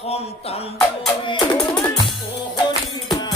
সন্তান বলি ও হরিবা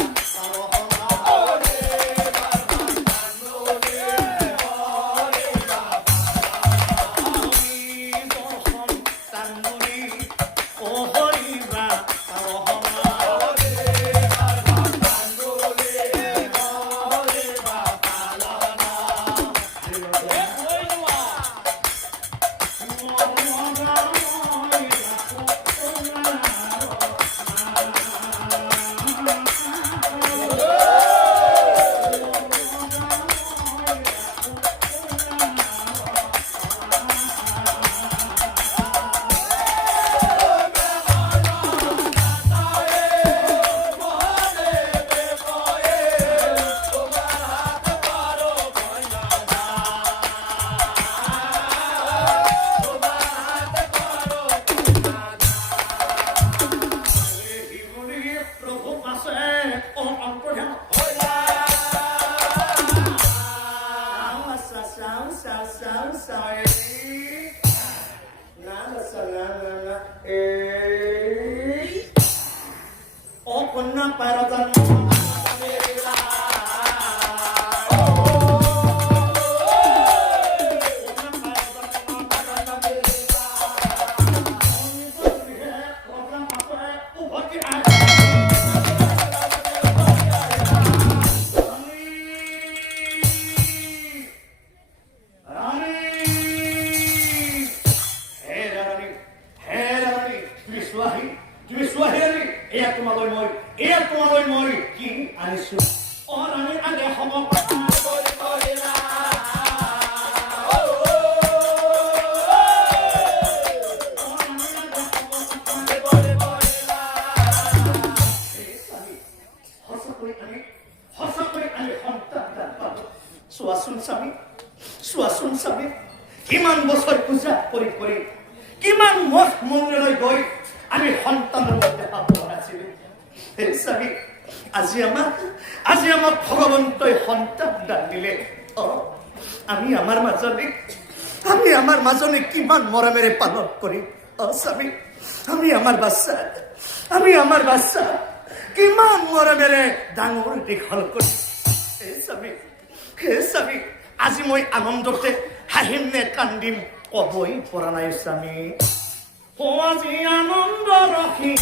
কন্যা পায়রাজান কিমান বছৰ পূজা কৰি কৰি কিমান মঠ মন্দিৰলৈ গৈ আমি সন্তানৰ মধ্যে আগবঢ়াইছিলো। আজি আমাক ভগৱন্তই সন্তান দান দিলে। আমি আমাৰ মাজনী কিমান মৰমেৰে পালন কৰি স্বামী আমি আমাৰ বাচ্চা কিমান মৰমেৰে ডাঙৰ দীঘল কৰি স্বামী আজি মই আনন্দতে হাঁহিম নে কান্দিম কবই পৰা নাই স্বামী। আজি আনন্দ ৰখি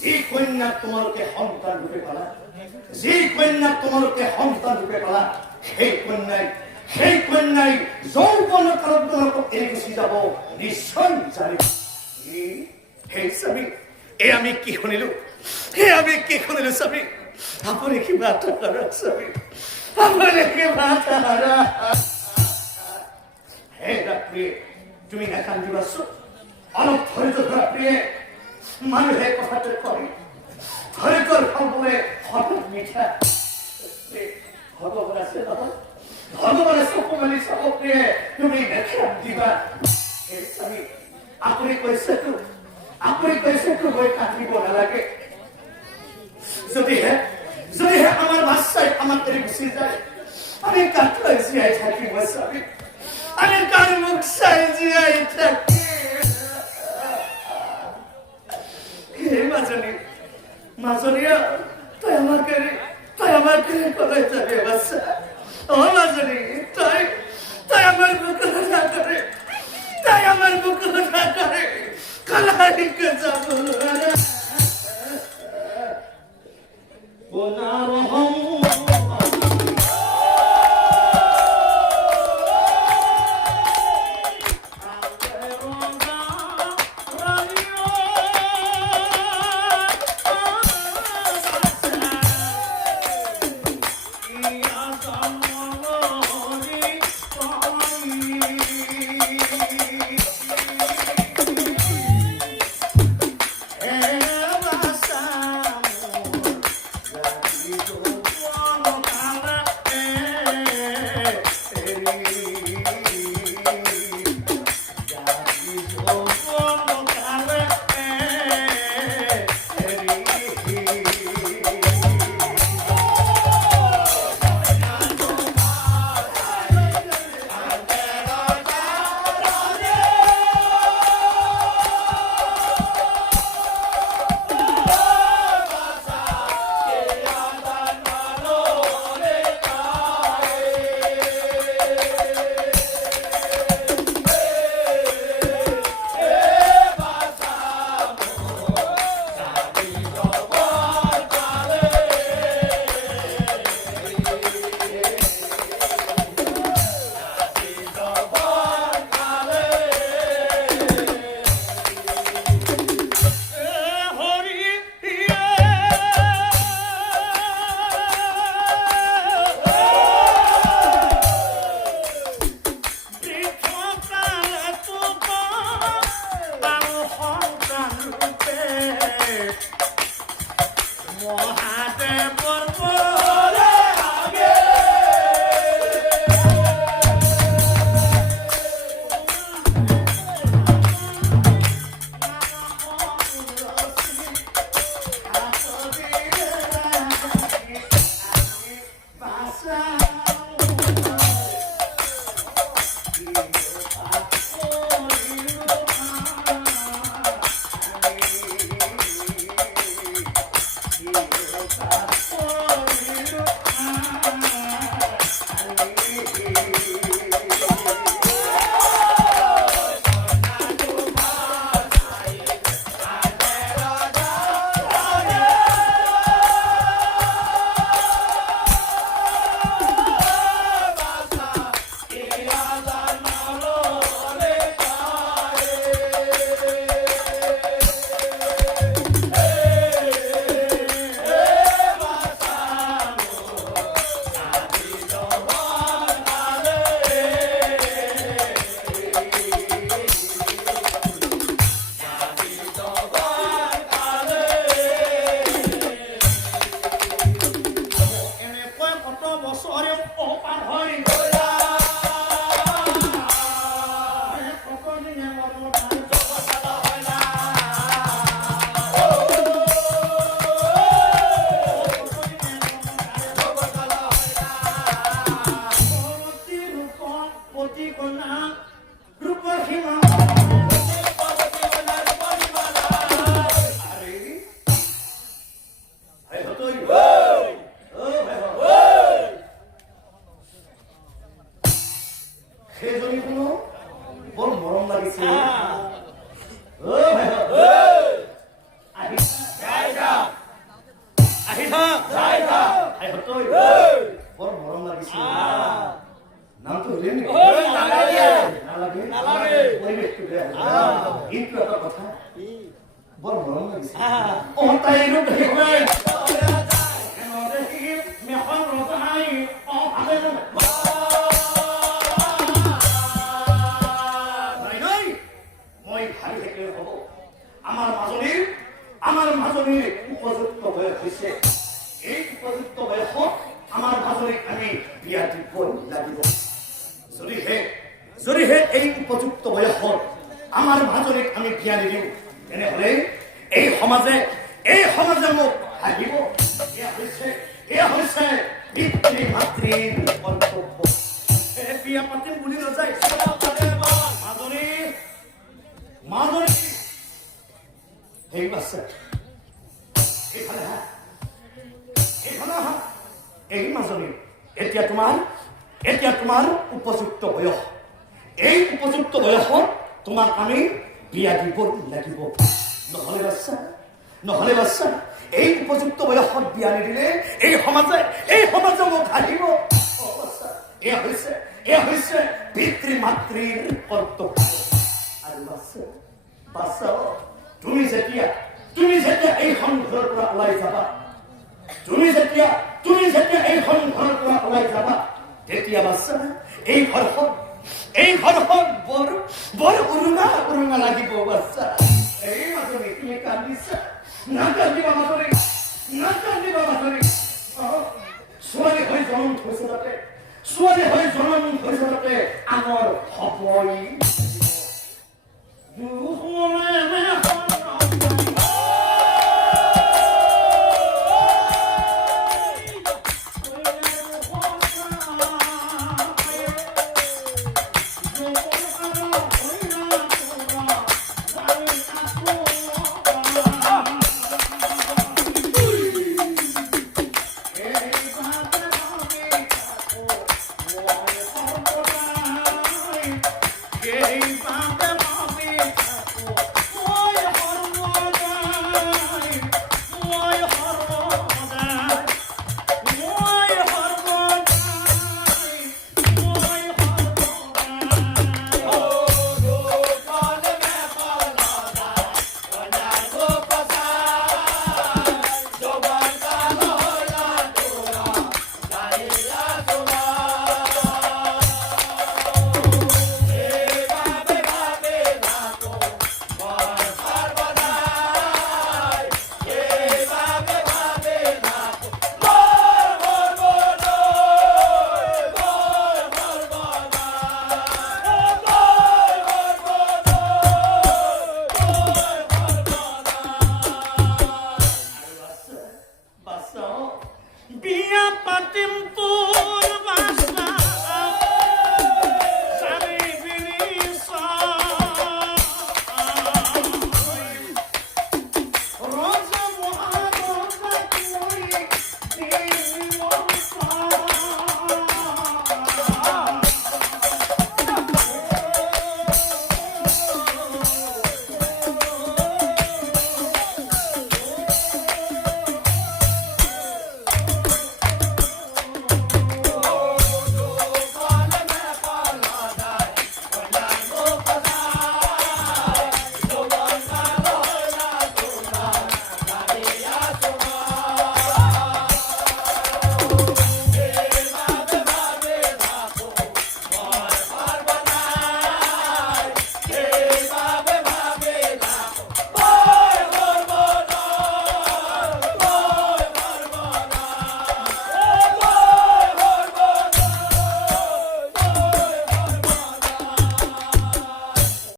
যি কন্যাক তোমালোকে সন্তান রূপে পালা, যে কন্যাক তোমালোকে সন্তান রূপে পালা, সেই কন্যাই যৌবন কালত তোমালোকক এৰি গুচি যাব নিশ্চয় জানিব। হে স্বামী, আমি কি শুনিলো স্বামী, আপুনি কিবা এটা কৰক স্বামী, আপুনি কিবা এটা কৰক। হে ৰাত্ৰি তুমি নাকান্দিবাচোন, অলপ ধৈৰ্য ধৰা প্ৰিয়ে। মানুহে কথাটো কয় ধৈৰ্যৰ ফল বোলে সদায় মিঠা। ভগৱান আছে নহয়, ভগৱানে চকু মেলি চাব প্ৰিয়ে, তুমি নাকান্দিবা। হে স্বামী, আপুনি কৈছেতো মই কান্দিব নালাগে। যদিহে আমাৰ বাচ্চাই আমাক এৰি গুচি যায়, আমি কাক লৈ জীয়াই থাকিম স্বামী, আমি কাৰ মুখ চাই জীয়াই থাকিম। মাজনীয়া তই আমাকে কলৈ যাবি বাচ্চা? ও মাজনী, তই আমার বুকে না করে, তাই আমার বুকে না করে কালাইকে যাব হয়েছে এই উপযুক্ত বয়স আমার ভাজনীক আমি বিয়া দিব লাগিব যদিহে এই উপযুক্ত বয়স আমার ভাজনীক আমি বিয়া নিদিওঁ তেনেহলে এই সমাজে মোক হাঁহিব এয়া হৈছে পিতৃ মাতৃৰ কৰ্তব্য বিয়া পাতিম বুলি নাযায় মাজনী সেই বাচ্চা এইফালে আহা এই মাজনী এতিয়া তোমাৰ উপযুক্ত বয়স এই উপযুক্ত বয়সত তোমাক আমি বিয়া দিব লাগিব নহলে বাচ্চা এই উপযুক্ত বয়সত বিয়া নিদিলে এই সমাজে মোক হাঁহিব এয়া হৈছে পিতৃ মাতৃৰ কৰ্তব্য আৰু বাচ্চা তুমি যেতিয়া এই সংঘৰৰ পৰা ওলাই যাবা তুমি যেতিয়া এই সংঘৰৰ পৰা ওলাই যাবা তেতিয়া বাচ্চা এই ঘৰখন বৰ উৰুঙা লাগিব বাচ্চা এই মাজনী তুমি কান্দিছা নাকান্দিবা মাজনী ছোৱালী হৈ জন্ম হৈছে তাতে আনৰ হবই বিয়া পাতিম তো